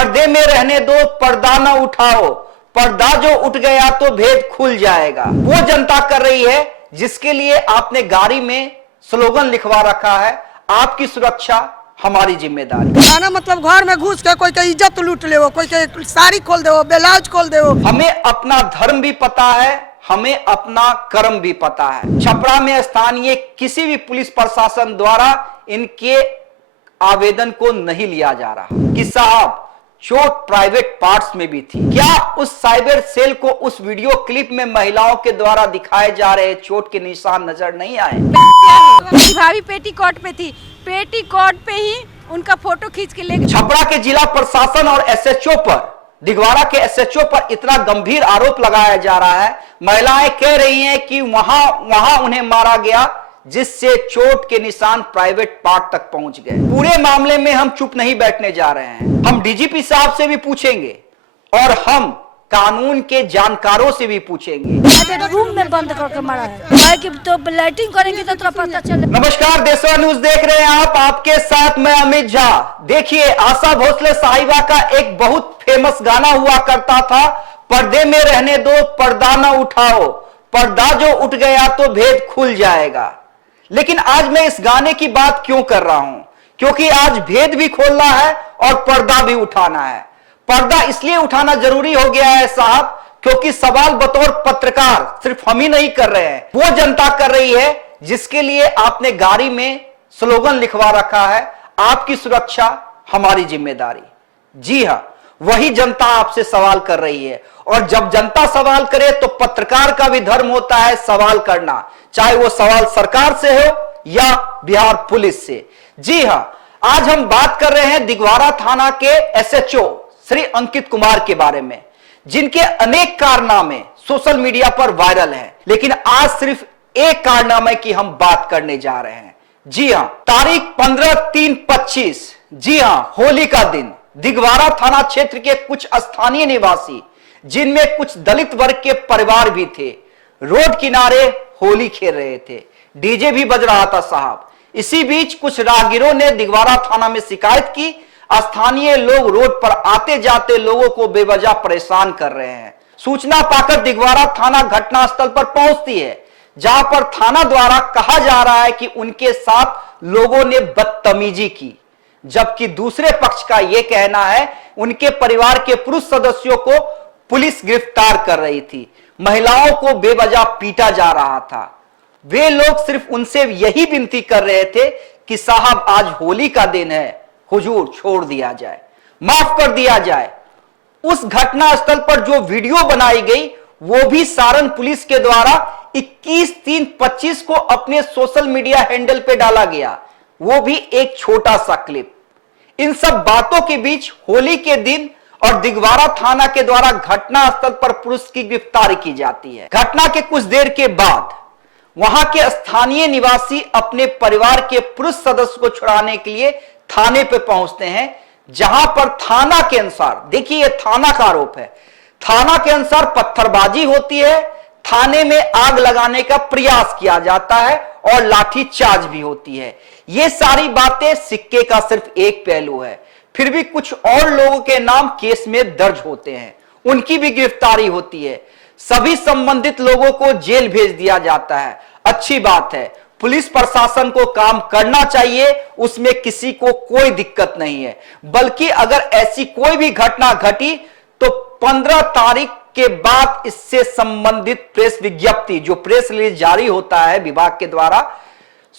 पर्दे में रहने दो, पर्दा ना उठाओ, पर्दा जो उठ गया तो भेद खुल जाएगा। वो जनता कर रही है जिसके लिए आपने गाड़ी में स्लोगन लिखवा रखा है, आपकी सुरक्षा हमारी जिम्मेदारी। खाना मतलब घर में घुस के कोई के इज्जत लूट ले, कोई के साड़ी खोल दे, ब्लाउज खोल दे। हमें अपना धर्म भी पता है, हमें अपना कर्म भी पता है। छपरा में स्थानीय किसी भी पुलिस प्रशासन द्वारा इनके आवेदन को नहीं लिया जा रहा कि साहब चोट प्राइवेट पार्ट्स में भी थी। क्या उस साइबर सेल को उस वीडियो क्लिप में महिलाओं के द्वारा दिखाए जा रहे चोट के निशान नजर नहीं आए? मेरी भाभी पेटीकोट पे थी, पेटीकोट पे ही उनका फोटो खींच के ले गए। छपरा के जिला प्रशासन और एसएचओ पर, दिगवाड़ा के एसएचओ पर इतना गंभीर आरोप लगाया जा रहा है। महिलाएं कह रही हैं कि वहां उन्हें मारा गया जिससे चोट के निशान प्राइवेट पार्ट तक पहुंच गए। पूरे मामले में हम चुप नहीं बैठने जा रहे हैं। हम डीजीपी साहब से भी पूछेंगे और हम कानून के जानकारों से भी पूछेंगे। रूम में बंद करके मारा है कि तो लाइटिंग करेंगे तो थोड़ा पता चले। नमस्कार, देशवा न्यूज देख रहे हैं आप, आपके साथ मैं अमित झा। देखिए, आशा भोसले साहिबा का एक बहुत फेमस गाना हुआ करता था, पर्दे में रहने दो, पर्दा ना उठाओ, पर्दा जो उठ गया तो भेद खुल जाएगा। लेकिन आज मैं इस गाने की बात क्यों कर रहा हूं? क्योंकि आज भेद भी खोलना है और पर्दा भी उठाना है। पर्दा इसलिए उठाना जरूरी हो गया है साहब, क्योंकि सवाल बतौर पत्रकार सिर्फ हम ही नहीं कर रहे हैं, वो जनता कर रही है जिसके लिए आपने गाड़ी में स्लोगन लिखवा रखा है, आपकी सुरक्षा हमारी जिम्मेदारी। जी हां, वही जनता आपसे सवाल कर रही है। और जब जनता सवाल करे तो पत्रकार का भी धर्म होता है सवाल करना, चाहे वो सवाल सरकार से हो या बिहार पुलिस से। जी हां, आज हम बात कर रहे हैं दिगवाड़ा थाना के एसएचओ श्री अंकित कुमार के बारे में, जिनके अनेक कारनामे सोशल मीडिया पर वायरल हैं। लेकिन आज सिर्फ एक कारनामे की हम बात करने जा रहे हैं। जी हां, तारीख 15/3/25, जी हां, होली का दिन, दिगवाड़ा थाना क्षेत्र के कुछ स्थानीय निवासी, जिनमें कुछ दलित वर्ग के परिवार भी थे, रोड किनारे होली खेल रहे थे। डीजे भी बज रहा था साहब। इसी बीच कुछ राहगीरों ने दिगवाड़ा थाना में शिकायत की, स्थानीय लोग रोड पर आते जाते लोगों को बेवजह परेशान कर रहे हैं। सूचना पाकर दिगवाड़ा थाना घटनास्थल पर पहुंचती है, जहां पर थाना द्वारा कहा जा रहा है कि उनके साथ लोगों ने बदतमीजी की, जबकि दूसरे पक्ष का यह कहना है उनके परिवार के पुरुष सदस्यों को पुलिस गिरफ्तार कर रही थी, महिलाओं को बेवजह पीटा जा रहा था। वे लोग सिर्फ उनसे यही विनती कर रहे थे कि साहब आज होली का दिन है, हुजूर छोड़ दिया जाए, माफ कर दिया जाए। उस घटना स्थल पर जो वीडियो बनाई गई वो भी सारण पुलिस के द्वारा 21/3/25 को अपने सोशल मीडिया हैंडल पे डाला गया, वो भी एक छोटा सा क्लिप। इन सब बातों के बीच होली के दिन और दिगवाड़ा थाना के द्वारा घटना स्थल पर पुरुष की गिरफ्तारी की जाती है। घटना के कुछ देर के बाद वहां के स्थानीय निवासी अपने परिवार के पुरुष सदस्य को छुड़ाने के लिए थाने पे पहुंचते हैं, जहां पर थाना के अनुसार, देखिए थाना का आरोप है, थाना के अनुसार पत्थरबाजी होती है, थाने में आग लगाने का प्रयास किया जाता है और लाठीचार्ज भी होती है। ये सारी बातें सिक्के का सिर्फ एक पहलू है। फिर भी कुछ और लोगों के नाम केस में दर्ज होते हैं, उनकी भी गिरफ्तारी होती है। सभी संबंधित लोगों को जेल भेज दिया जाता है। अच्छी बात है, पुलिस प्रशासन को काम करना चाहिए, उसमें किसी को कोई दिक्कत नहीं है। बल्कि अगर ऐसी कोई भी घटना घटी तो 15 तारीख के बाद इससे संबंधित प्रेस विज्ञप्ति, जो प्रेस रिलीज जारी होता है विभाग के द्वारा,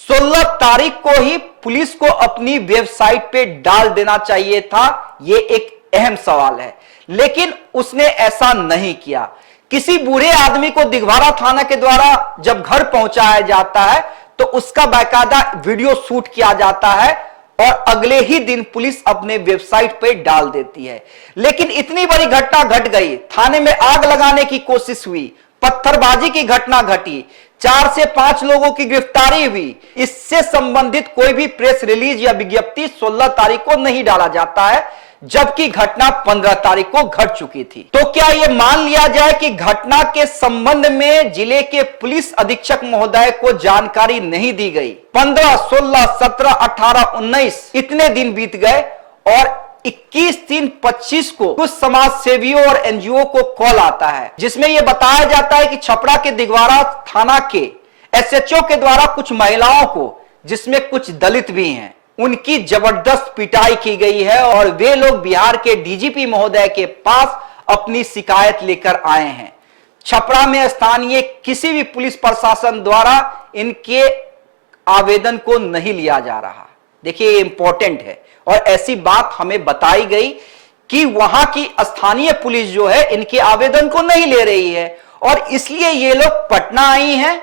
16 तारीख को ही पुलिस को अपनी वेबसाइट पे डाल देना चाहिए था। यह एक अहम सवाल है, लेकिन उसने ऐसा नहीं किया। किसी बुरे आदमी को दिगवाड़ा थाना के द्वारा जब घर पहुंचाया जाता है तो उसका बाकायदा वीडियो शूट किया जाता है और अगले ही दिन पुलिस अपने वेबसाइट पे डाल देती है। लेकिन इतनी बड़ी घटना घट गई, थाने में आग लगाने की कोशिश हुई, पत्थरबाजी की घटना घटी, 4 से 5 लोगों की गिरफ्तारी हुई। इससे संबंधित कोई भी प्रेस रिलीज या विज्ञप्ति 16 तारीख को नहीं डाला जाता है, जबकि घटना 15 तारीख को घट चुकी थी। तो क्या यह मान लिया जाए कि घटना के संबंध में जिले के पुलिस अधीक्षक महोदय को जानकारी नहीं दी गई? 15, 16, 17, 18, 19 इतने दिन बीत गए और 21/3/25 को कुछ समाज सेवियों और एनजीओ को कॉल आता है, जिसमें यह बताया जाता है कि छपरा के दिगवारा थाना के एसएचओ के द्वारा कुछ महिलाओं को, जिसमें कुछ दलित भी हैं, उनकी जबरदस्त पिटाई की गई है और वे लोग बिहार के डीजीपी महोदय के पास अपनी शिकायत लेकर आए हैं। छपरा में स्थानीय किसी भी पुलिस प्रशासन द्वारा इनके आवेदन को नहीं लिया जा रहा। देखिए, ये इंपॉर्टेंट है और ऐसी बात हमें बताई गई कि वहां की स्थानीय पुलिस जो है इनके आवेदन को नहीं ले रही है और इसलिए ये लोग पटना आई हैं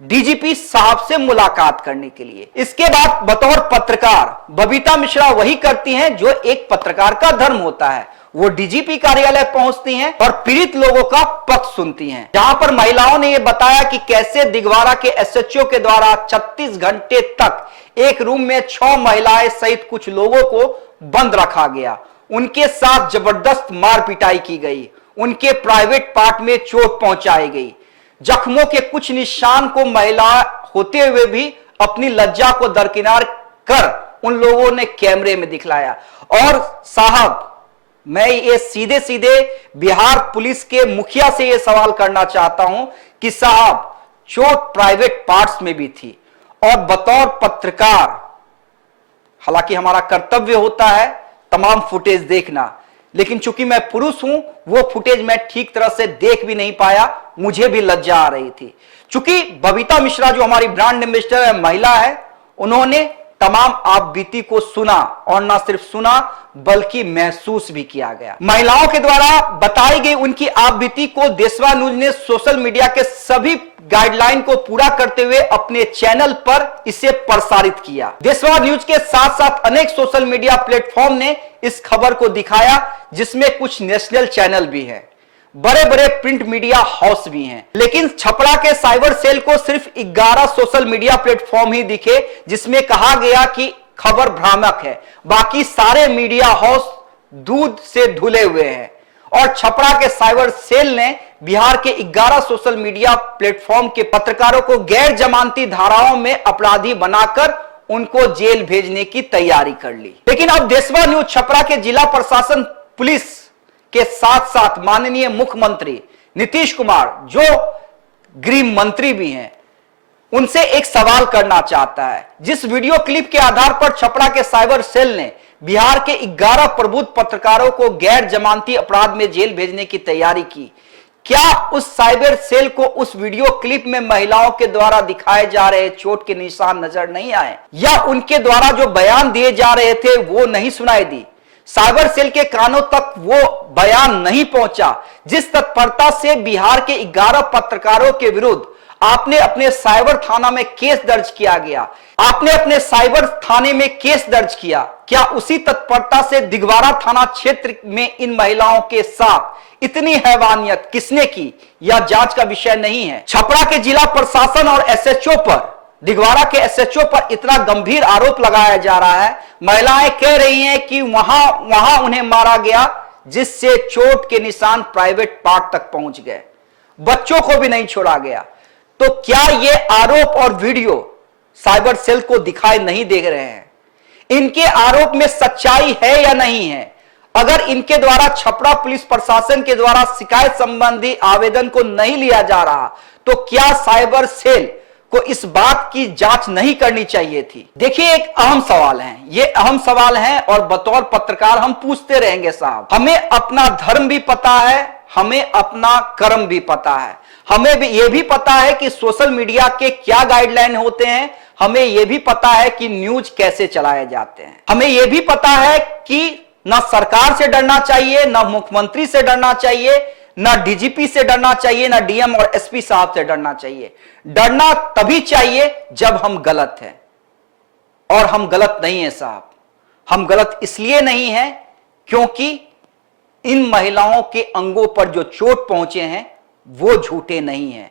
डीजीपी साहब से मुलाकात करने के लिए। इसके बाद बतौर पत्रकार बबीता मिश्रा वही करती हैं जो एक पत्रकार का धर्म होता है, वो डीजीपी कार्यालय पहुंचती हैं और पीड़ित लोगों का पक्ष सुनती हैं। जहां पर महिलाओं ने यह बताया कि कैसे दिगवारा के एसएचओ के द्वारा 36 घंटे तक एक रूम में 6 महिलाएं सहित कुछ लोगों को बंद रखा गया, उनके साथ जबरदस्त मार पिटाई की गई, उनके प्राइवेट पार्ट में चोट पहुंचाई गई। जख्मों के कुछ निशान को महिला होते हुए भी अपनी लज्जा को दरकिनार कर उन लोगों ने कैमरे में दिखलाया। और साहब, मैं ये सीधे सीधे बिहार पुलिस के मुखिया से ये सवाल करना चाहता हूं कि साहब, चोट प्राइवेट पार्ट्स में भी थी और बतौर पत्रकार, हालांकि हमारा कर्तव्य होता है तमाम फुटेज देखना, लेकिन चूंकि मैं पुरुष हूं, वो फुटेज मैं ठीक तरह से देख भी नहीं पाया, मुझे भी लज्जा आ रही थी। चूंकि बबीता मिश्रा जो हमारी ब्रांड एम्बेसडर है, महिला है, उन्होंने तमाम आप बीती को सुना और ना सिर्फ सुना बल्कि महसूस भी किया गया। महिलाओं के द्वारा बताई गई उनकी आप बीती को देशवा न्यूज ने सोशल मीडिया के सभी गाइडलाइन को पूरा करते हुए अपने चैनल पर इसे प्रसारित किया। देशवा न्यूज के साथ साथ अनेक सोशल मीडिया प्लेटफॉर्म ने इस खबर को दिखाया, जिसमें कुछ नेशनल चैनल भी हैं, बड़े बड़े प्रिंट मीडिया हाउस भी हैं। लेकिन छपरा के साइबर सेल को सिर्फ 11 सोशल मीडिया प्लेटफॉर्म ही दिखे जिसमें कहा गया कि खबर भ्रामक है, बाकी सारे मीडिया हाउस दूध से धुले हुए हैं। और छपरा के साइबर सेल ने बिहार के 11 सोशल मीडिया प्लेटफॉर्म के पत्रकारों को गैर जमानती धाराओं में अपराधी बनाकर उनको जेल भेजने की तैयारी कर ली। लेकिन अब देशवा न्यूज छपरा के जिला प्रशासन पुलिस के साथ साथ माननीय मुख्यमंत्री नीतीश कुमार, जो गृह मंत्री भी हैं, उनसे एक सवाल करना चाहता है। जिस वीडियो क्लिप के आधार पर छपरा के साइबर सेल ने बिहार के 11 प्रबुद्ध पत्रकारों को गैर जमानती अपराध में जेल भेजने की तैयारी की, क्या उस साइबर सेल को उस वीडियो क्लिप में महिलाओं के द्वारा दिखाए जा रहे चोट के निशान नजर नहीं आए, या उनके द्वारा जो बयान दिए जा रहे थे वो नहीं सुनाई दी? साइबर सेल के कानों तक वो बयान नहीं पहुंचा जिस तत्परता से बिहार के 11 पत्रकारों के विरुद्ध आपने अपने साइबर थाना में केस दर्ज किया गया, आपने अपने साइबर थाने में केस दर्ज किया, क्या उसी तत्परता से दिगवारा थाना क्षेत्र में इन महिलाओं के साथ इतनी हैवानियत किसने की, यह जांच का विषय नहीं है। छपरा के जिला प्रशासन और एसएचओ पर, दिगवारा के एसएचओ पर इतना गंभीर आरोप लगाया जा रहा है। महिलाएं कह रही हैं कि वहां उन्हें मारा गया जिससे चोट के निशान प्राइवेट पार्ट तक पहुंच गए, बच्चों को भी नहीं छोड़ा गया। तो क्या ये आरोप और वीडियो साइबर सेल को दिखाई नहीं दे रहे हैं? इनके आरोप में सच्चाई है या नहीं है? अगर इनके द्वारा छपरा पुलिस प्रशासन के द्वारा शिकायत संबंधी आवेदन को नहीं लिया जा रहा, तो क्या साइबर सेल को इस बात की जांच नहीं करनी चाहिए थी? देखिए, एक अहम सवाल है, ये अहम सवाल है और बतौर पत्रकार हम पूछते रहेंगे साहब। हमें अपना धर्म भी पता है, हमें अपना कर्म भी पता है, हमें भी ये भी पता है कि सोशल मीडिया के क्या गाइडलाइन होते हैं, हमें यह भी पता है कि न्यूज कैसे चलाए जाते हैं, हमें यह भी पता है कि ना सरकार से डरना चाहिए, ना मुख्यमंत्री से डरना चाहिए, ना डीजीपी से डरना चाहिए, ना डीएम और एसपी साहब से डरना चाहिए। डरना तभी चाहिए जब हम गलत हैं, और हम गलत नहीं है साहब। हम गलत इसलिए नहीं है क्योंकि इन महिलाओं के अंगों पर जो चोट पहुंचे हैं वो झूठे नहीं हैं,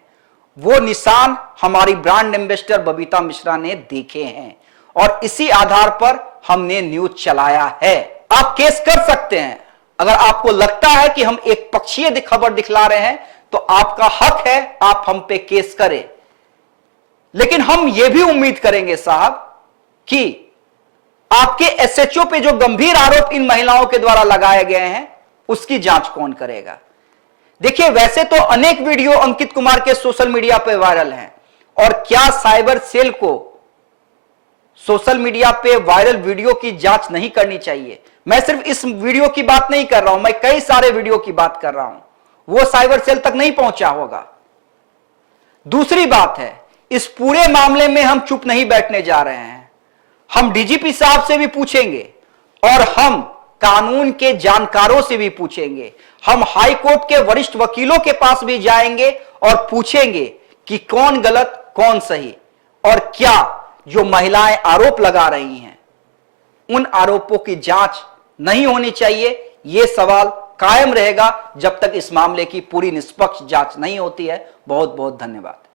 वो निशान हमारी ब्रांड एम्बेसडर बबीता मिश्रा ने देखे हैं और इसी आधार पर हमने न्यूज चलाया है। आप केस कर सकते हैं, अगर आपको लगता है कि हम एक पक्षीय खबर दिखला रहे हैं तो आपका हक है, आप हम पे केस करें। लेकिन हम यह भी उम्मीद करेंगे साहब कि आपके एसएचओ पे जो गंभीर आरोप इन महिलाओं के द्वारा लगाए गए हैं उसकी जांच कौन करेगा? देखिए, वैसे तो अनेक वीडियो अंकित कुमार के सोशल मीडिया पे वायरल हैं, और क्या साइबर सेल को सोशल मीडिया पे वायरल वीडियो की जांच नहीं करनी चाहिए? मैं सिर्फ इस वीडियो की बात नहीं कर रहा हूं, मैं कई सारे वीडियो की बात कर रहा हूं, वो साइबर सेल तक नहीं पहुंचा होगा। दूसरी बात है, इस पूरे मामले में हम चुप नहीं बैठने जा रहे हैं, हम डीजीपी साहब से भी पूछेंगे और हम कानून के जानकारों से भी पूछेंगे, हम हाई कोर्ट के वरिष्ठ वकीलों के पास भी जाएंगे और पूछेंगे कि कौन गलत कौन सही, और क्या जो महिलाएं आरोप लगा रही हैं उन आरोपों की जांच नहीं होनी चाहिए। यह सवाल कायम रहेगा जब तक इस मामले की पूरी निष्पक्ष जांच नहीं होती है। बहुत बहुत धन्यवाद।